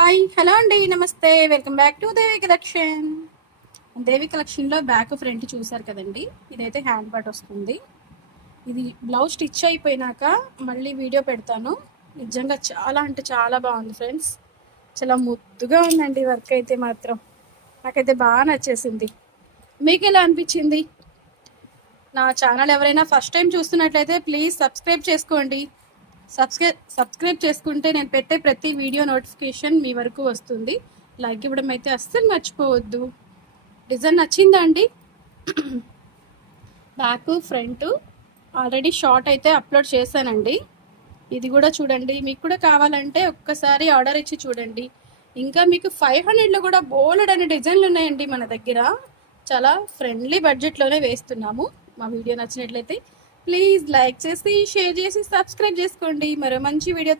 Hi hello అండి నమస్తే welcome back to Devi collection. Devi కలెక్షన్లో బ్యాక్ ఫ్రంట్ చూసారు కదండి. ఇదైతే హ్యాండ్ పార్ట్ వస్తుంది. ఇది బ్లౌజ్ స్టిచ్ అయిపోయినాక మళ్ళీ వీడియో పెడతాను. నిజంగా చాలా అంటే చాలా బాగుంది ఫ్రెండ్స్. చాలా ముద్దుగా ఉందండి వర్క్ అయితే మాత్రం. నాకైతే బాగా నచ్చేసింది. మీకు ఎలా అనిపించింది? నా ఛానల్ ఎవరైనా ఫస్ట్ టైం చూస్తున్నట్లయితే ప్లీజ్ సబ్స్క్రైబ్ చేసుకోండి. సబ్స్క్రైబ్ చేసుకుంటే నేను పెట్టే ప్రతి వీడియో నోటిఫికేషన్ మీ వరకు వస్తుంది. లైక్ ఇవ్వడం అయితే అస్సలు మర్చిపోవద్దు. డిజైన్ నచ్చిందా అండి? బ్యాక్ ఫ్రంట్ ఆల్రెడీ షార్ట్ అయితే అప్లోడ్ చేశానండి. ఇది కూడా చూడండి. మీకు కూడా కావాలంటే ఒక్కసారి ఆర్డర్ ఇచ్చి చూడండి. ఇంకా మీకు 500లో కూడా బోల్డ్ అనే డిజైన్లు ఉన్నాయండి మన దగ్గర. చాలా ఫ్రెండ్లీ బడ్జెట్లోనే వేస్తున్నాము. మా వీడియో నచ్చినట్లయితే ప్లీజ్ లైక్ చేసి షేర్ చేసి సబ్స్క్రైబ్ చేసుకోండి. మరో మంచి వీడియోతో